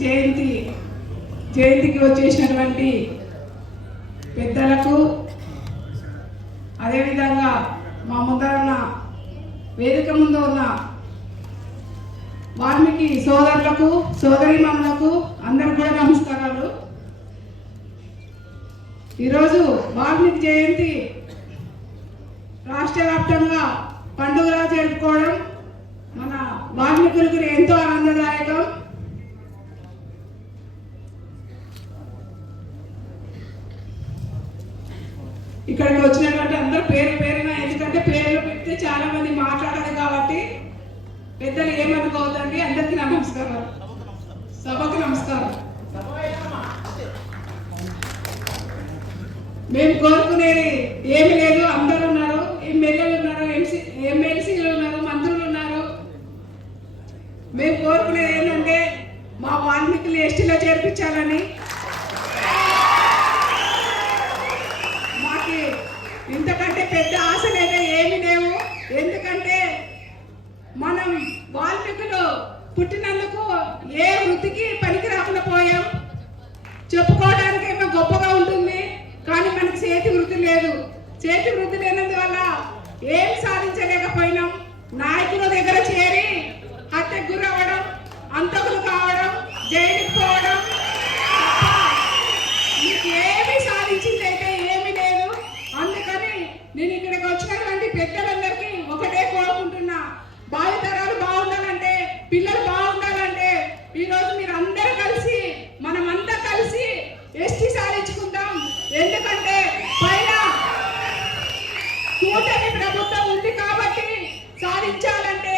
జయంతి జయంతికి వచ్చేసినటువంటి పెద్దలకు అదేవిధంగా మా ముందర ఉన్న వేదిక ముందు ఉన్న వాల్మీకి సోదరులకు సోదరిమణులకు అందరికి కూడా నమస్కారాలు. ఈరోజు వాల్మీకి జయంతి రాష్ట్ర వ్యాప్తంగా పండుగలా జరుపుకోవడం మన వాల్మీకులకు ఎంతో ఆనందదాయకం. ఇక్కడికి వచ్చినటువంటి అందరు పేరు పేరున ఎందుకంటే పేర్లు పెడితే చాలా మంది మాట్లాడాలి కాబట్టి పెద్దలు ఏమనుకోవద్దండి? అందరికీ నమస్కారం. సభకు నమస్కారం. మేము కోరుకునేది ఏమి లేదు. అందరూ ఉన్నారు. ఎమ్మెల్యేలు ఉన్నారు ఎంసీ ఎమ్మెల్సీలు ఉన్నారు మంత్రులు ఉన్నారు. మేము కోరుకునేది ఏంటంటే మా వాల్మీకులు ఎస్టీలో చేర్పించాలని ఇంతకంటే పెద్ద ఆశ లేదా ఏమి లేవు. ఎందుకంటే మనం వాల్మీకులు పుట్టినందుకు ఏ వృత్తికి పనికి రాకుండా పోయాం. చెప్పుకోవడానికి ఏమో గొప్పగా ఉంటుంది కానీ మనకి చేతి వృత్తి లేదు. చేతి వృత్తి లేనందువల్ల ఏం సాధించలేకపోయినాం. నాయకుల దగ్గర చేరి ఎందుకంటే పైన కూటమి ప్రభుత్వం ఉంది కాబట్టి సాధించాలంటే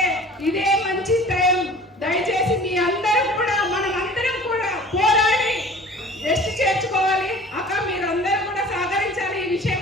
ఇదే మంచి టైం దయచేసి మీ అందరం కూడా మనం అందరం కూడా పోరాడి రెస్ట్ చేర్చుకోవాలి. అక్క మీరు అందరూ కూడా సహకరించాలి ఈ విషయం.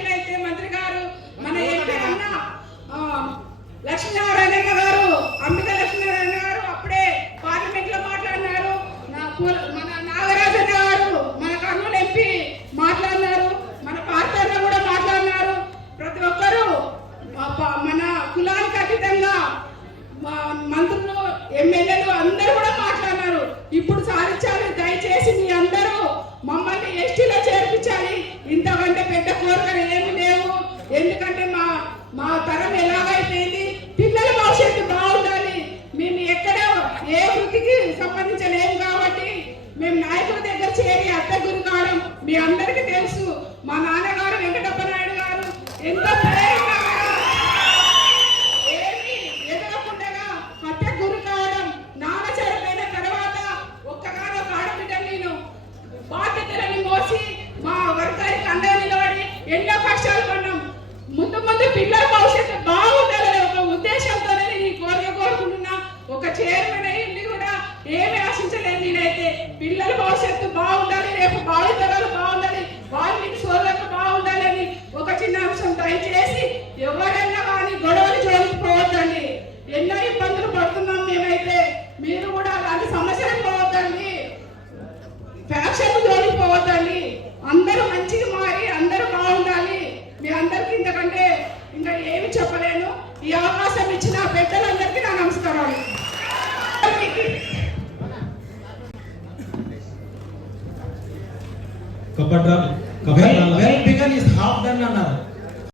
మా మంత్రులు ఎమ్మెల్యేలు అందరూ కూడా మాట్లాడినారు ఇప్పుడు సాధించాలి దయచేసి మీ అందరూ మమ్మల్ని ఎస్టీలో చేర్పించాలి. ఇంతకంటే పెద్ద కోరికలు ఏమి లేవు. ఎందుకంటే మా మా తరం ఎలాగైపోయింది? పిల్లల భవిష్యత్తు బాగుండాలి. మేము ఎక్కడ ఏ వృత్తికి సంబంధించలేము కాబట్టి మేము నాయకుల దగ్గర చేరి అత్త గురి కావడం మీ అందరికీ తెలుసు. మా నాన్నగారు దయచేసి ఎవరైనా కానీ గొడవలు జోలికి పోవద్దండి. ఎన్నో ఇబ్బందులు పడుతున్నాం మేమైతే. మీరు కూడా అలాంటి సమస్యలకు పోవద్దండి. ఫ్యాక్షన్ జోలికి పోవద్దండి. అందరూ మంచిగా మారి అందరూ బాగుండాలి. మీ అందరికీ ఇంతకంటే ఇంకా ఏమి చెప్పలేను. ఈ అవకాశం ఇచ్చిన పెద్దలందరికీ నా నమస్కారాలు. కబడ్డా కబడ్డా well begun is half done అన్నారు.